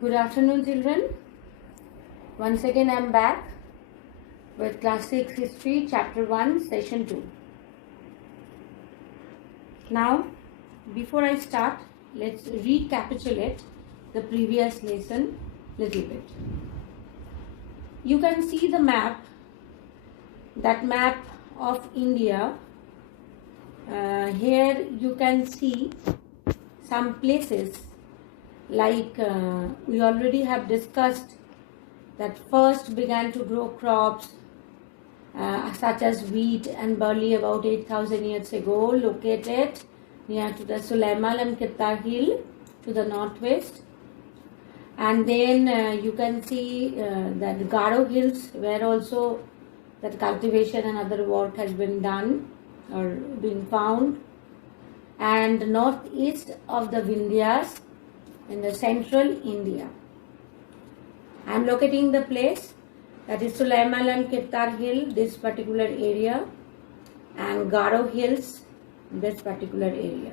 Good afternoon, children. Once again, I am back with Class 6 History, Chapter 1, Session 2. Now, before I start, let's recapitulate the previous lesson little bit. You can see the map, that map of India. Here you can see some places like we already have discussed that first began to grow crops such as wheat and barley about 8,000 years ago, located near to the Sulaiman and Kirtar Hill to the northwest. And then you can see that Garo Hills, where also that cultivation and other work has been done or been found, and northeast of the Vindhyas in the central India. I am locating the place, that is Sulaiman and Kirtar Hill, this particular area, and Garo Hills, this particular area.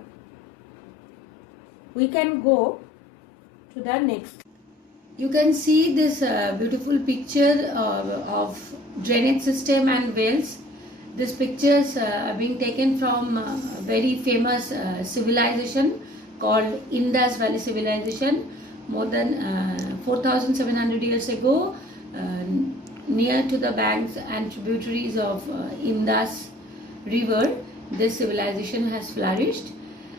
We can go to the next. You can see this beautiful picture of drainage system and wells. These pictures are being taken from a very famous civilization called Indus Valley Civilization, more than 4,700 years ago, near to the banks and tributaries of Indus River. This civilization has flourished.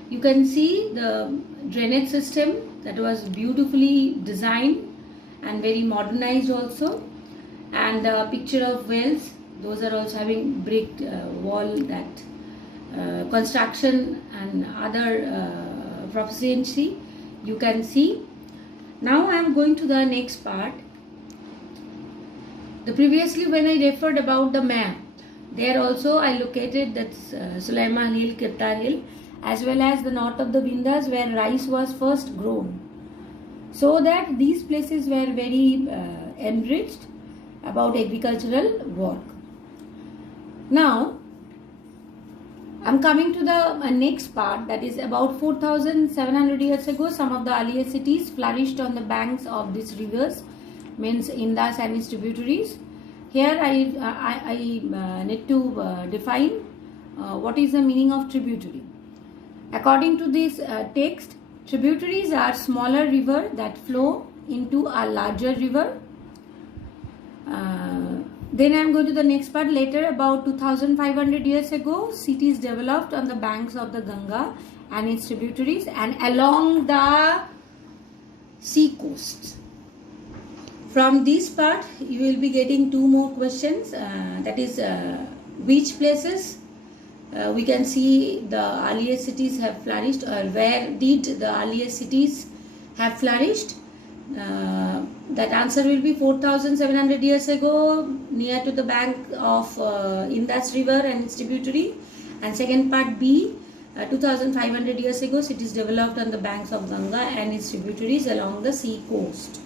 You can see the drainage system that was beautifully designed and very modernized also, and a picture of wells. Those are also having brick wall, that construction and other proficiency you can see. Now I am going to the next part. Previously when I referred about the map, there also I located that Sulaiman Hill, Kirtar Hill, as well as the north of the Vindhyas where rice was first grown. So that these places were very enriched about agricultural work. Now I am coming to the next part, that is about 4,700 years ago, some of the earlier cities flourished on the banks of these rivers, means Indus and its tributaries. Here I need to define what is the meaning of tributary. According to this text, tributaries are smaller rivers that flow into a larger river. Then I am going to the next part. Later, about 2,500 years ago, cities developed on the banks of the Ganga and its tributaries and along the sea coasts. From this part, you will be getting two more questions. That is, which places we can see the earlier cities have flourished, or where did the earlier cities have flourished? That answer will be 4,700 years ago, near to the bank of Indus River and its tributary. And second part B, 2,500 years ago, cities developed on the banks of Ganga and its tributaries along the sea coast.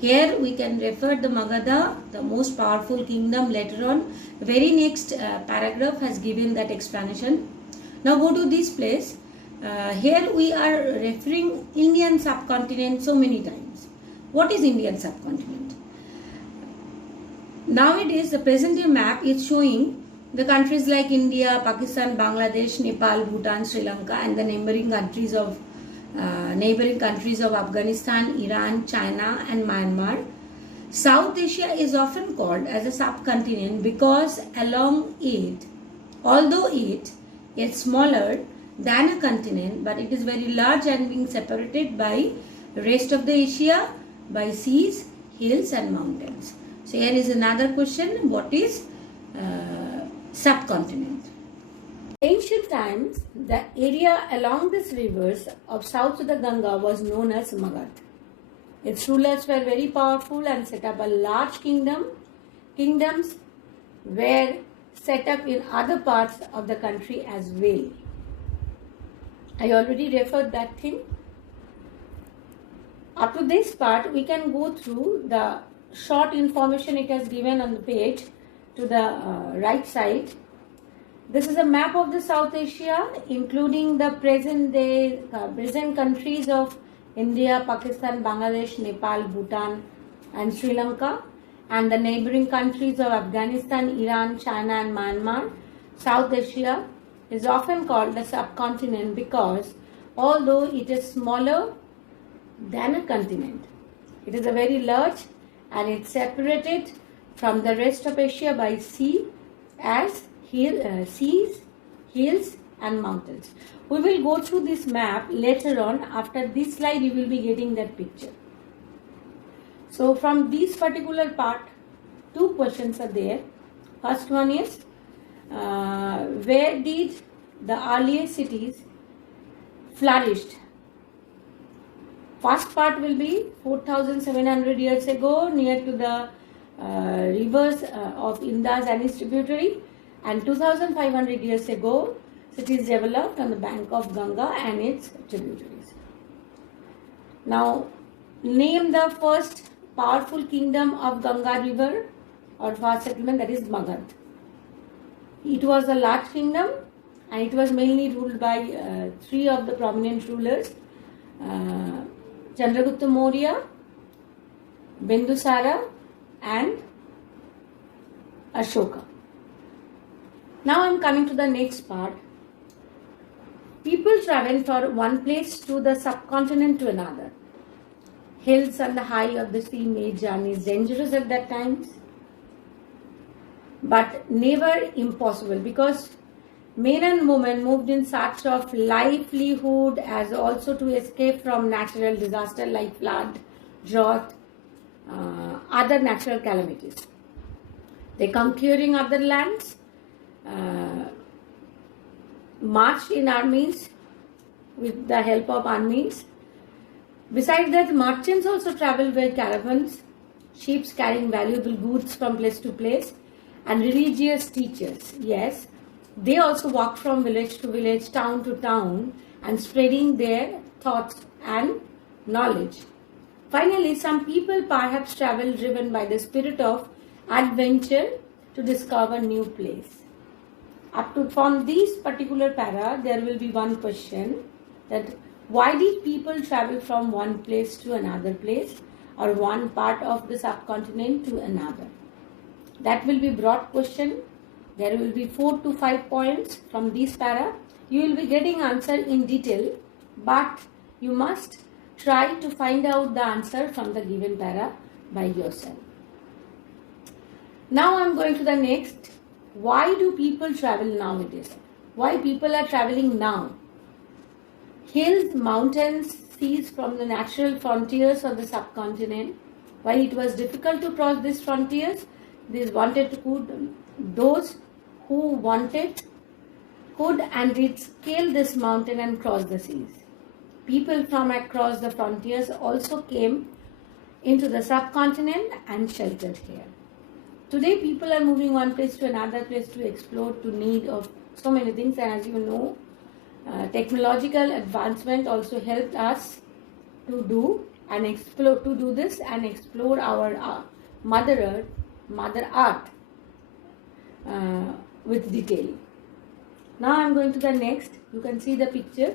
Here we can refer the Magadha, the most powerful kingdom, later on. The very next paragraph has given that explanation. Now go to this place. Here we are referring Indian subcontinent so many times. What is Indian subcontinent? Nowadays, the present day map is showing the countries like India, Pakistan, Bangladesh, Nepal, Bhutan, Sri Lanka, and the neighboring countries of Afghanistan, Iran, China, and Myanmar. South Asia is often called as a subcontinent because along it, although it is smaller than a continent, but it is very large and being separated by the rest of the Asia by seas, hills, and mountains. So here is another question: what is subcontinent? Ancient times, the area along these rivers of south to the Ganga was known as Magad. Its rulers were very powerful and set up a large kingdom. Kingdoms were set up in other parts of the country as well. I already referred that thing. Up to this part, we can go through the short information it has given on the page to the right side. This is a map of the South Asia, including the present countries of India, Pakistan, Bangladesh, Nepal, Bhutan, and Sri Lanka, and the neighboring countries of Afghanistan, Iran, China, and Myanmar. South Asia is often called the subcontinent because although it is smaller than a continent, it is a very large and it's separated from the rest of Asia by sea as seas, hills, and mountains. We will go through this map later on. After this slide, you will be getting that picture. So from this particular part, two questions are there. First one is, where did the earliest cities flourished? First part will be 4,700 years ago near to the rivers of Indus and its tributary, and 2,500 years ago cities developed on the bank of Ganga and its tributaries. Now name the first powerful kingdom of Ganga river or first settlement, that is Magad. It was a large kingdom and it was mainly ruled by three of the prominent rulers, Chandragupta Maurya, Bindusara, and Ashoka. Now I am coming to the next part. People travel from one place to the subcontinent to another. Hills and the high of the sea made journeys dangerous at that time, but never impossible, because men and women moved in search of livelihood as also to escape from natural disaster like flood, drought, other natural calamities. They conquering other lands, marched in armies with the help of armies. Besides that, merchants also traveled by caravans, ships carrying valuable goods from place to place, and religious teachers, yes, they also walked from village to village, town to town, and spreading their thoughts and knowledge. Finally, some people perhaps travel driven by the spirit of adventure to discover new place. Up to from this particular para, there will be one question, that why did people travel from one place to another place or one part of the subcontinent to another? That will be broad question. There will be 4 to 5 points from this para. You will be getting answer in detail, but you must try to find out the answer from the given para by yourself. Now I am going to the next. Why do people travel nowadays? Why people are traveling now? Hills, mountains, seas from the natural frontiers of the subcontinent. While it was difficult to cross these frontiers, those who wanted could and did scale this mountain and cross the seas. People from across the frontiers also came into the subcontinent and sheltered here. Today people are moving one place to another place to explore, to need of so many things, and as you know, technological advancement also helped us to do this and explore our Mother Earth with detail. Now I am going to the next. You can see the picture.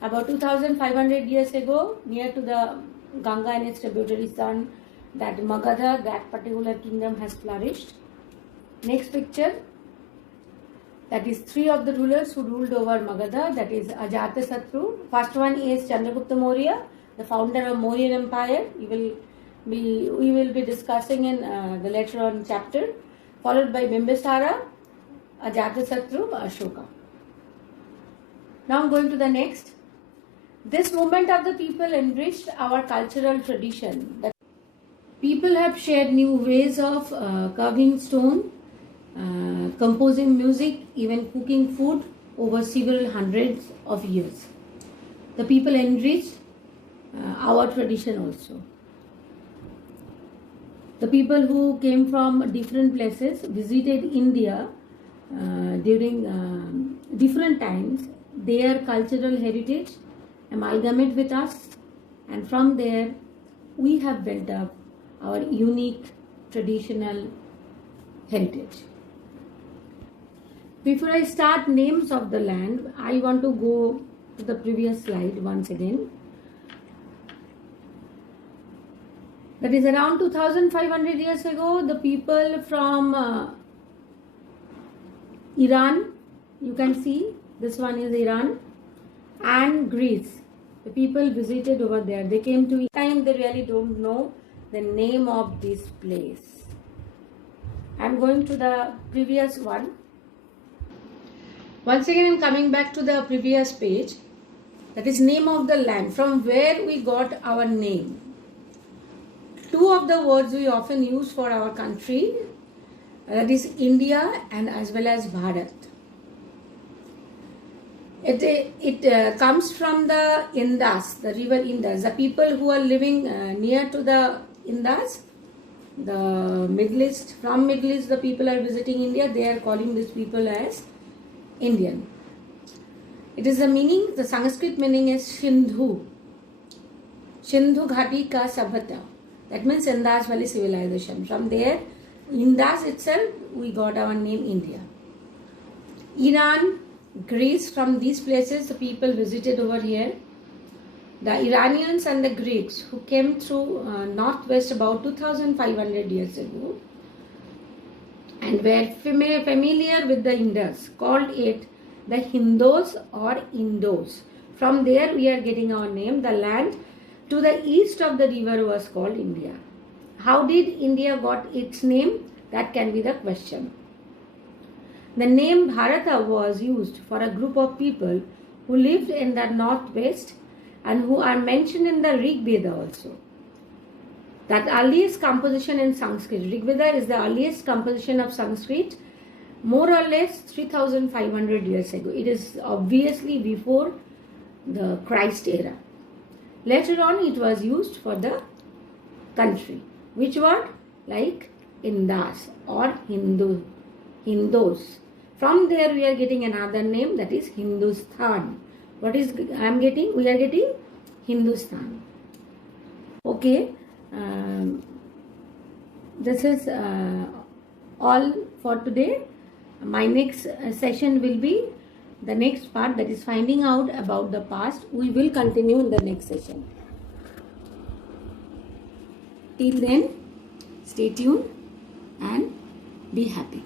About 2,500 years ago, near to the Ganga and its tributaries, that Magadha, that particular kingdom has flourished. Next picture. That is three of the rulers who ruled over Magadha. That is Ajatasattu. First one is Chandragupta Maurya, the founder of Mauryan Empire. We will be discussing in the later on chapter. Followed by Bimbisara, Ajatasattu, Ashoka. Now I am going to the next. This movement of the people enriched our cultural tradition. The people have shared new ways of carving stone, composing music, even cooking food over several hundreds of years. The people enriched our tradition also. The people who came from different places visited India during different times. Their cultural heritage amalgamate with us, and from there we have built up our unique traditional heritage. Before I start names of the land, I want to go to the previous slide once again. That is around 2500 years ago, the people from Iran, you can see this one is Iran, and Greece. The people visited over there. They came to time, they really don't know the name of this place. I'm going to the previous one. Once again, I'm coming back to the previous page. That is name of the land, from where we got our name. Two of the words we often use for our country, that is India and as well as Bharat. It comes from the Indus, the river Indus. The people who are living near to the Indus, the Middle East, from Middle East the people are visiting India, they are calling these people as Indian. It is the meaning, the Sanskrit meaning is Sindhu. Sindhu Ghati Ka Sabhata. That means Indus Valley civilization. From there, Indus itself, we got our name India. Iran, Greece, from these places the people visited over here. The Iranians and the Greeks who came through northwest about 2500 years ago and were familiar with the Indus, called it the Hindus or Indos. From there we are getting our name. The land to the east of the river was called India. How did India got its name? That can be the question. The name Bharata was used for a group of people who lived in the northwest and who are mentioned in the Rig Veda also. That earliest composition in Sanskrit, Rig Veda is the earliest composition of Sanskrit, more or less 3500 years ago. It is obviously before the Christ era. Later on it was used for the country. Which word? Like Indus or Hindus. From there we are getting another name, that is Hindustan. What is I am getting? We are getting Hindustan. Okay. This is all for today. My next session will be the next part, that is finding out about the past. We will continue in the next session. Till then, stay tuned and be happy.